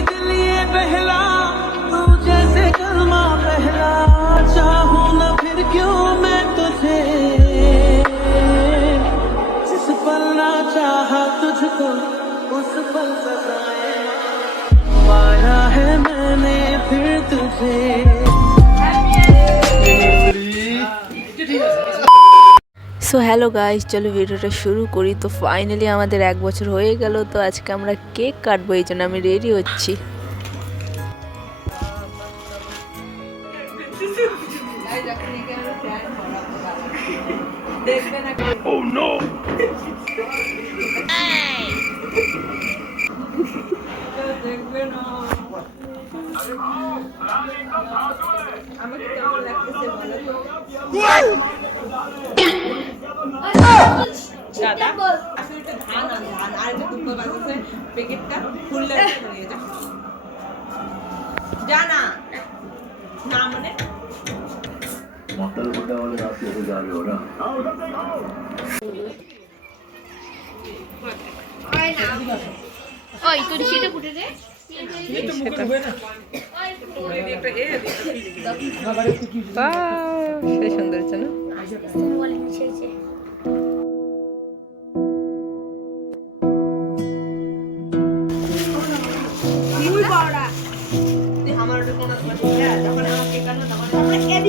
दिल ये बहला, तू जैसे कलमा चाहूँ ना फिर क्यों मैं तुझे? जिस पल ना चाहा तुझको, उस पल सजाए पाया है मैंने फिर तुझे। সো হ্যালো গাইস চলো ভিডিওটা শুরু করি। তো ফাইনালি আমাদের এক বছর হয়ে গেল তো আজকে আমরা কেক কাটবো এই জন্য আমি রেডি হচ্ছি। দাদা? আসলে একটা ধান আর ধান আর একটা দুটো বাজছে প্যাকেটটা খুললে যা জানা না মানে সুন্দর হ্যাঁ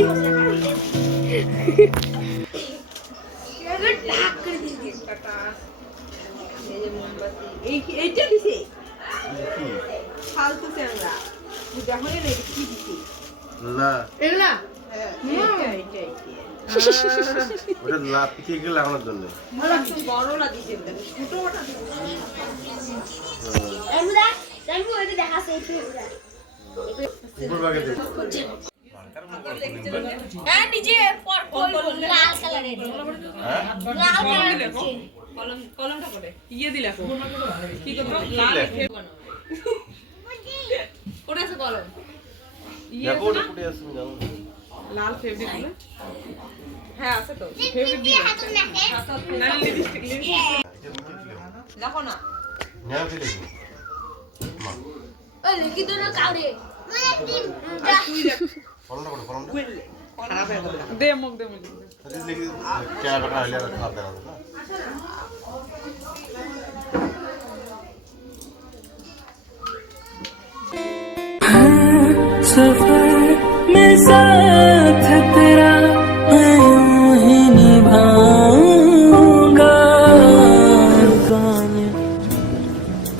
বসে খাই এই যে এইটা দিছে। ফালতু চ্যাংরা দেখো না কি দিছে না এগুলা হ্যাঁ এইটা এইটা। ওটা লাভ পিছিয়ে গেলে লাগানোর জন্য। হ্যাঁ কলম কলমটা করে ইয়ে দিলা কি করব লাল ওটা আছে কলম। ইয়ে দেখো আছে ওটা না? লাল ফেব্রিকগুলো হ্যাঁ আছে তো। ফেব্রিক দিয়ে না লিপস্টিক লিপস্টিক দেখো না। নাও ফেলে মা। ওই লিখি তো না কাউরে? তুই দেখ। ফলনটা করো ফলনটা খারাপ হয়ে में साथ तेरा मैं यूं ही নিভাউঙ্গা গানে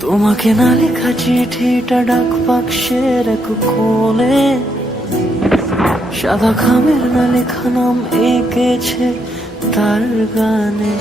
তোমাকে না লেখা চিঠিটা ডাক বাক্সের এক কোণে সাদা খামের না লেখা নাম এঁকেছে তার গানে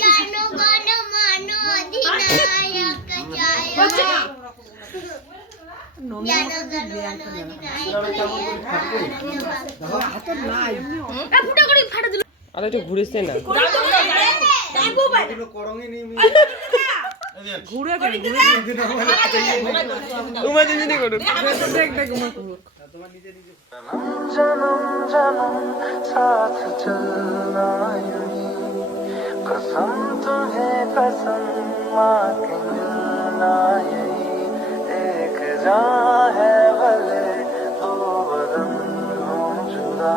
জনগণ মন অধিনায়ক জয় ঘুরে মন আর একটু ঘুরেছে না উমা দিদি করুক जन्म जन्म साथ चलना यूं कसम तुम्हें कसम माँ के मिलना यही एक जान है भले दो बदन हो जुदा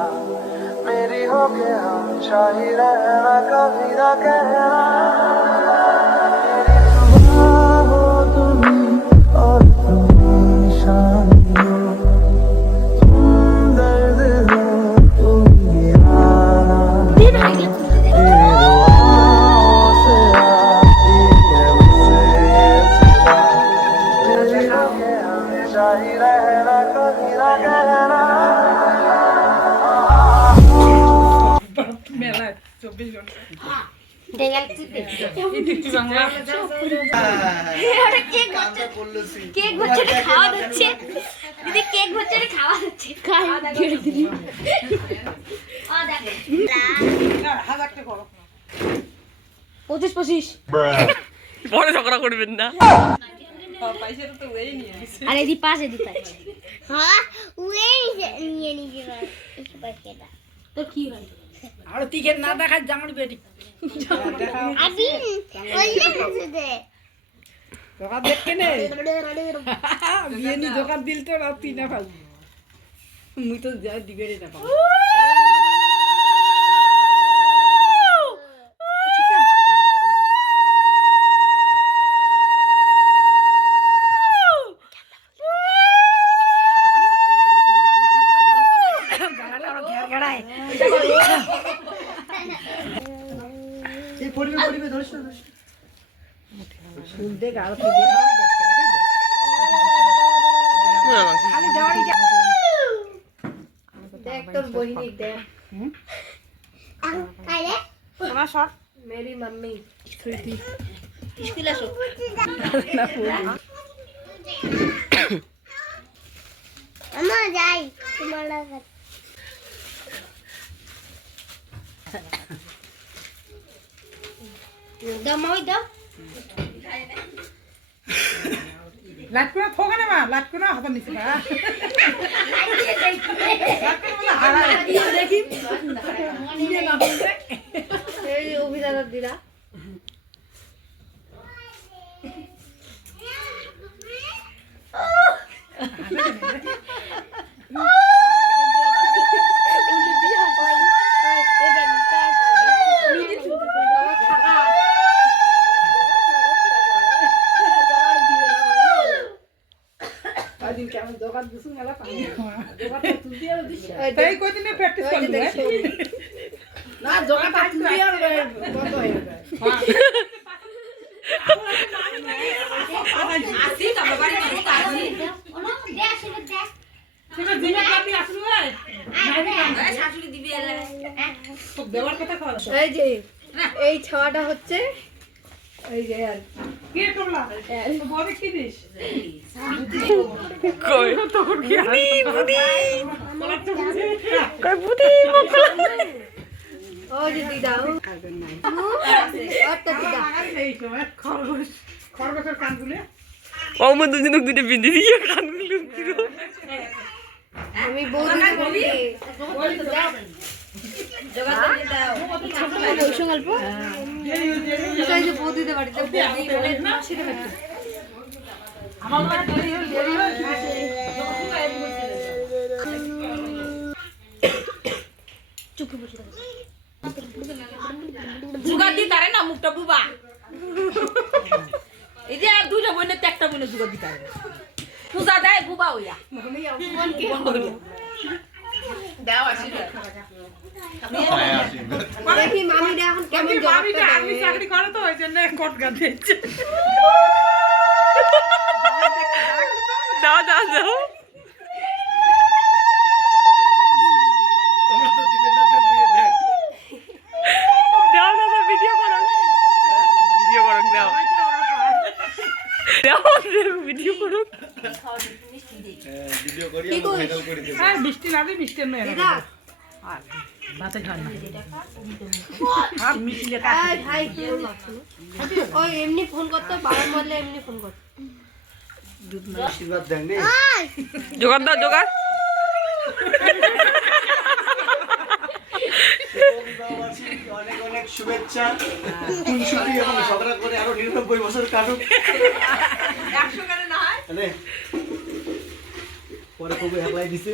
मेरी हो के हम शाही रहना कभी ना कहना কেক হচ্ছে। খাওয়া হচ্ছে। দিদি কেক হচ্ছে খাওয়া হচ্ছে। পঁচিশ পঁচিশ। পরে ঝগড়া করবেন না। আর এদি হ্যাঁ উয়ে নিয়ে নিয়ে তো কি হয়? আর তিকে না দেখার জামার বেটি আবি দোকান দেখতে নে বিয়ে নি দোকান দিল তো রাতি না খাল মুই তো যা দিবে না পাবো দেখ আর কি দেখ তোর বহিনী দেখ আরে আমার শর্ট মেরি মাম্মি স্কুল আসো আমা যাই তোমার লাগা দাও মাই দাও লাইট করে থোকা না মা লাইট করে হাত নিছে না এই অভিদাদার দিদা ওইদিন কেমন দোকান দিছু মেলা পানি দোকান তুলতে আর দিছ তাই কই দিনে প্র্যাকটিস করলি না দোকান তুলতে আর বন্ধ হয়ে যায় আসি তারপর বাড়ি এই। যে এই ছাওয়াটা হচ্ছে এই যে আর খরগোশের কানগুলো দুটো বিন্দি দিয়ে কানগুলো আমি বৌদি বলি বৈশাখ গল্প এই যে বৌদিদের বাড়িতে বৌদি সেটা হচ্ছে জুগার দি তারে না মুখটা বুবা। এই যে আর দুইটা তো একটা জুগার দিতে হবে পূজা দেয় বুবা হইয়া চাকরি করে তো ওই জন্য কট গা দিচ্ছে দাও দাও করো হ্যাঁ না দিই এমনি এনে আর ভাতে খান না। আর মিষ্টি লেখা আছে। ওই এমনি ফোন করতো বাবা বললে এমনি ফোন করতো। জোগাড় দাও জোগাড়। অনেক অনেক শুভেচ্ছা খুনসুটি এবং ঝগড়া করে আরও নিরানব্বই বছর কাটুক। একশো মানে পরে কবু হেলাই দিছে।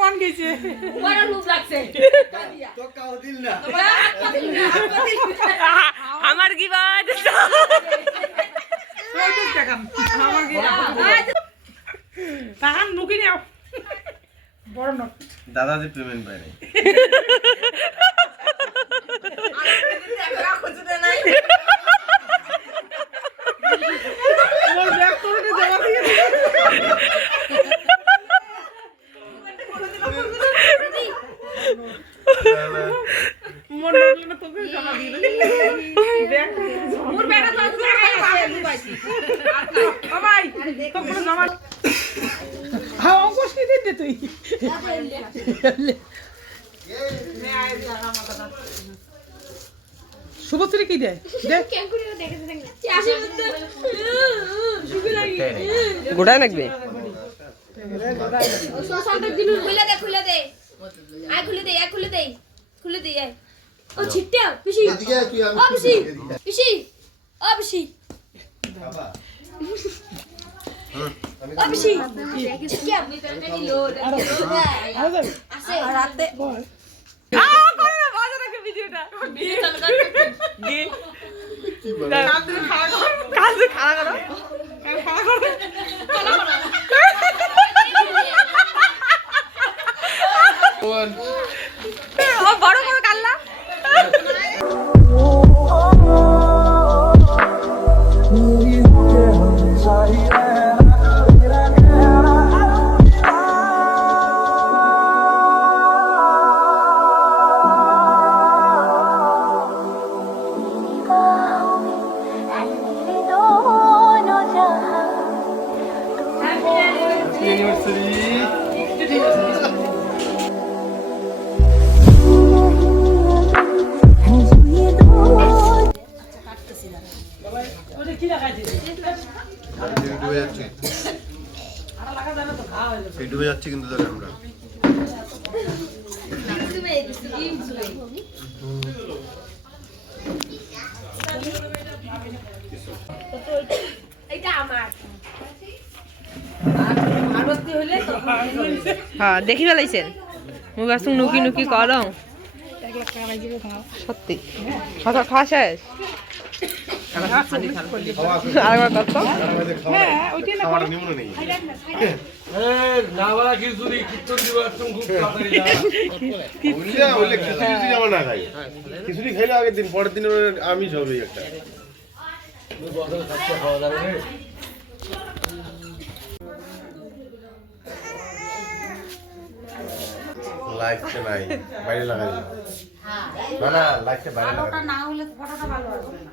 মন গেছে। আমার কি বাদ আমার কি তাহান নুকি নাও বড় নোট দাদা যে পেমেন্ট পায় নাই তোমার ব্যাগ করে জমা দিয়ে মন উঠলে না তোকে জমা দিয়ে ব্যাগ মোর বেটা তো তুমি পাইছি পাইছি বাবাই তোকে জমা হ্যাঁ অঙ্ক শিখে দে তুই দে গোটায় খুলে দে খুলে দে আয় খুলে দে আয় খুলে দে খুলে দে আয় ও ছিটটা পিসি ও পিসি পিসি ও পিসি ও কি আপনি তো নিলো আরও যাবে আসে রাতে ভিডিওটা। কাজে খাড়া করো। ও ডুবে যাচ্ছি কিন্তু দেখ আমরা এটা আমার হ্যাঁ দেখি ফেলাইছেন মুখ আসুন নুকি নুকি করো সত্যি কথা খাওয়া শেষ আরেকবার কত হ্যাঁ ওইটাই না উল্লে খিচুড়ি যদি না খাই খিচুড়ি খাইলে আগের দিন পরের দিন আমি হবে একটা। লাইফটা নাই বাইরে লাগাই না না লাইফটা বাইরে লাগাই না হলে ফটোটা ভালো আসবে না।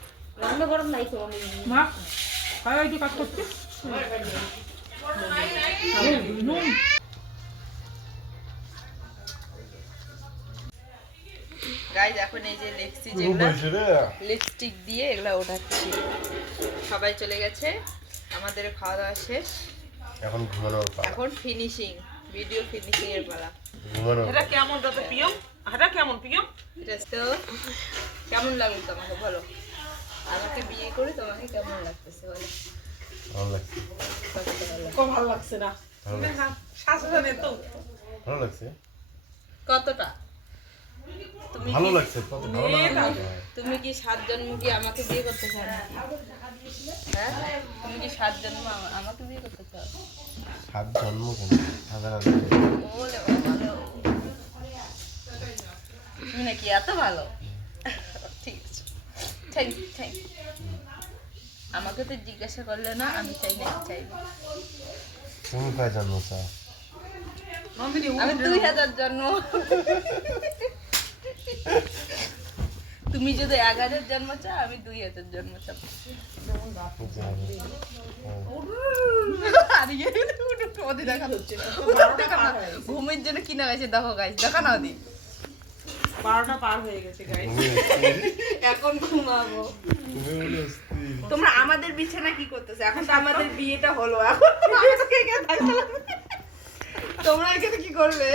মা কারা একটু কাজ করছে। গাইজ এখন এই যে লেখছি যেগুলা লিপস্টিক দিয়ে এগুলা ওঠাচ্ছি। সবাই চলে গেছে। আমাদের খাওয়া দাওয়া শেষ। এখন ঘুমানোর পালা। এখন ফিনিশিং ভিডিও ফিনিশিং এর পালা। ঘুমানোর এটা কেমন দাদা পিয়ম এটা কেমন পিয়ম এটা তো কেমন লাগল তোমাকে? বলো। আমাকে বিয়ে করে তোমাকে কেমন লাগতেছে বলো? ভালো লাগছে। কতটা ভালো লাগছে? না? শাশুড়ি তো। ভালো লাগছে? কতটা? তুমি ভালো কি- লাগছে কত ভালো লাগছে? তুমি কি সাত জন্ম কি আমাকে বিয়ে করতে চাও? হ্যাঁ? তুমি কি সাত জন্ম আমাকে বিয়ে করতে চাও? সাত জন্ম কেন হাজার হাজার ওলে। বাবা তুমি নাকি এত ভালো? থ্যাংক ইউ থ্যাংক ইউ আমাকে তো জিজ্ঞাসা করলে না আমি চাই নাকি চাই তুমি কয় জন্ম চাও আমি দুই হাজার জন্ম তুমি যদি এক হাজার জন্ম চাও আমি দুই হাজার জন্ম ইয়ে হচ্ছে ঘুমের জন্য কিনা গেছে দেখো গাইস দেখা না ওদি বারোটা পার হয়ে গেছে এখন ঘুমাবো। তোমরা আমাদের বিছানা কি করতেছে? এখন তো আমাদের বিয়েটা হলো এখন। তোমরা এখানে কি করবে?